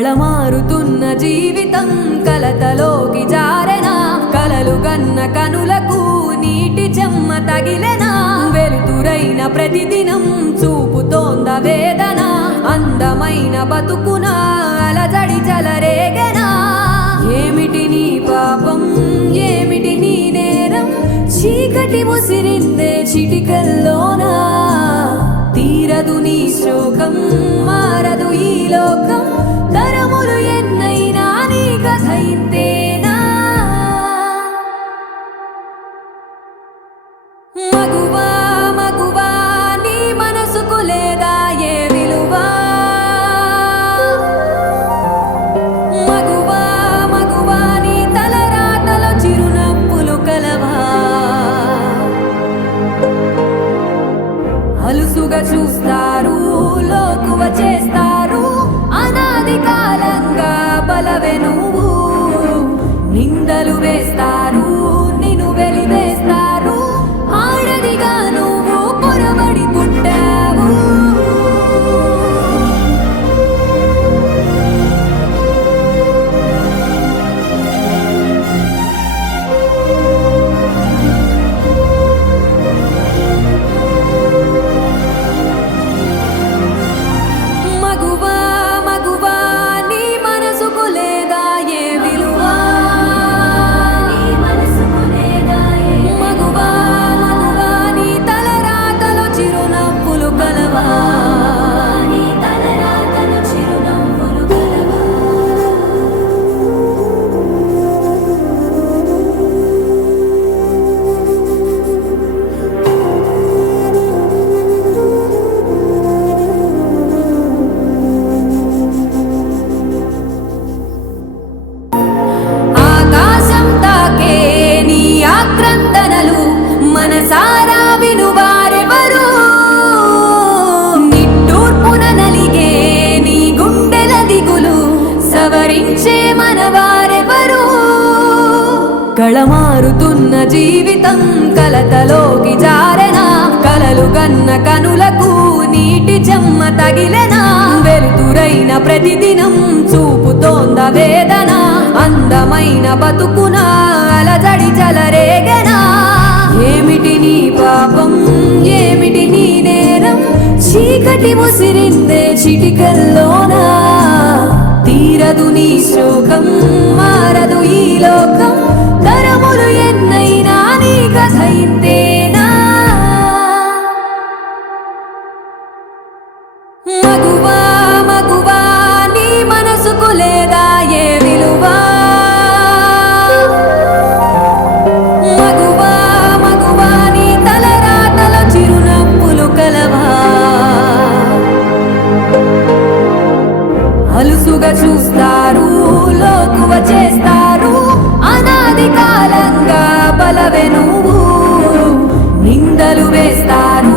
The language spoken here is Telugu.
కళమారుతున్న జీవితం కలతలోకి జారెనా కలలు కన్న కనులకు నీటి చెమ్మ తగిలెనా వెలుతురైన ప్రతిదినం చూపుతోంద వేదన అందమైన బతుకున అలజడి చలరేగెనా ఏమిటి నీ పాపం ఏమిటి నీ నేరం చీకటి ముసిరిందే చిటికల్లోనా తీరదు నీ శోకం మారదు ఈ లోకం తరములు ఎన్నైనా నీ కథ ఇంతేనా మగువా మగువా నీ మనసుకు లేదా ఏ విలువా మగువా మగువా నీ తలరాతలో చిరునవ్వులు కలవా అలుసుగా చూస్తారు లోకువ చేస్తారు అనాది కాలంగా బలవే నువ్వు నిందలు వేస్తారు నిన్ను వెలివేస్తారు ఆడదిగా నువ్వు పొరబడి పుట్టావు మగువా మగువా నీ మనసుకు లేదా ఏ విలువా మగువా మగువా నీ తలరాతలో చిరునవ్వులు కలవా ఆకాశం తాకే నీ ఆక్రందనలు మనసారా వినువారెవరు నిట్టూర్పున నలిగే నీ గుండెల దిగులు సవరించే మనవారెవరు కళమారుతున్న జీవితం కలతలోకి జారెనా కలలు కన్న కనులకు నీటి చెమ్మ తగిలెనా వెలుతురైన ప్రతిదినం చూపుతోంద వేదన అందమైన బతుకున అలజడి చలరేగెనా ఏమిటి నీ పాపం ఏమిటి నీ నేరం చీకటి ముసిరిందే చిటికల్లోనా తీరదు నీ శోకం మారదు ఈ లోకం తరములు ఎన్నైనా నీ కథ ఇంతేనా మగువా మగువా నీ మనసుకు లేదా ఏ విలువా మగువా మగువా నీ తలరాతలో చిరునవ్వులు కలవా అలుసుగా చూస్తారు లోకువ చేస్తారు అనాది కాలంగా బలవే నువ్వు నిందలు వేస్తారు